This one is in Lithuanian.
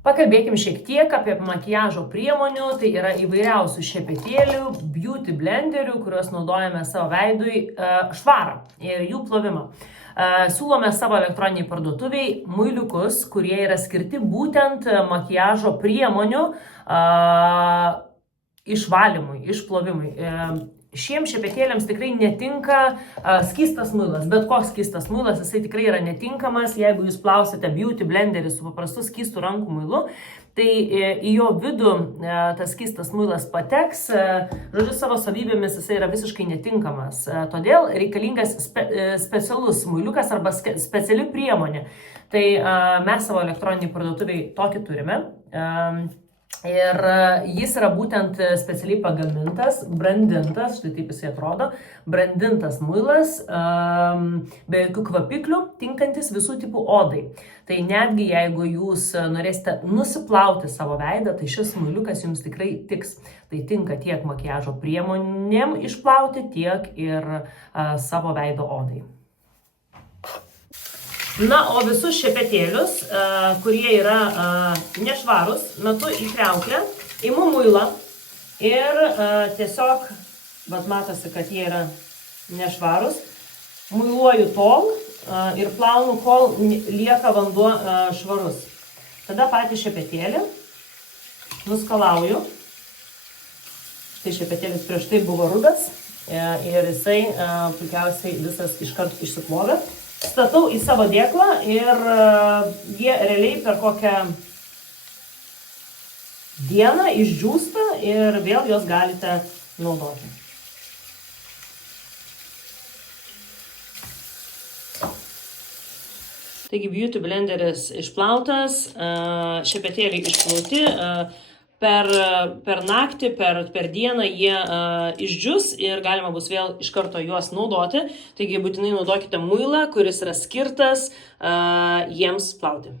Pakalbėkim šiek tiek apie makiažo priemonių, tai yra įvairiausių šepetėlių, beauty blenderių, kuriuos naudojame savo veidui švarą ir jų plovimą. Siūlome savo elektroniniai parduotuviai muiliukus, kurie yra skirti būtent makiažo priemonių išvalymui, išplovimui. Šiems šepetėliams tikrai netinka skystas muilas, bet koks skystas muilas, jisai tikrai yra netinkamas, jeigu jūs plausite beauty blenderį su paprastu skystų rankų muilu, tai į jo vidų tas skystas muilas pateks, žodžiu, savo savybėmis jisai yra visiškai netinkamas, todėl reikalingas specialus muiliukas arba speciali priemonė. Tai mes savo elektroniniai parduotuviai tokį turime. Ir jis yra būtent specialiai pagamintas, brandintas, štai taip jisai atrodo, brandintas muilas, be jokių kvapiklių, tinkantis visų tipų odai. Tai netgi jeigu jūs norėsite nusiplauti savo veidą, tai šis muiliukas jums tikrai tiks. Tai tinka tiek makiažo priemonėm išplauti, tiek ir savo veido odai. Na, o visus šepetėlius, kurie yra nešvarus, metu į kriauklę, imu muilą ir tiesiog, matosi, kad jie yra nešvarus, muiluoju tol ir plaunu, kol lieka vanduo švarus. Tada patį šepetėlį nuskalauju. Štai šepetėlis prieš tai buvo rudas ir jisai puikiausiai visas iškart išsiplovė. Statau į savo dėklą ir jie realiai per kokią dieną išdžiūsta ir vėl juos galite naudoti. Taigi beauty blenderis išplautas, šepetėliai išplauti. Per naktį, per dieną jie išdžius ir galima bus vėl iš karto juos naudoti. Taigi būtinai naudokite muilą, kuris yra skirtas jiems plauti.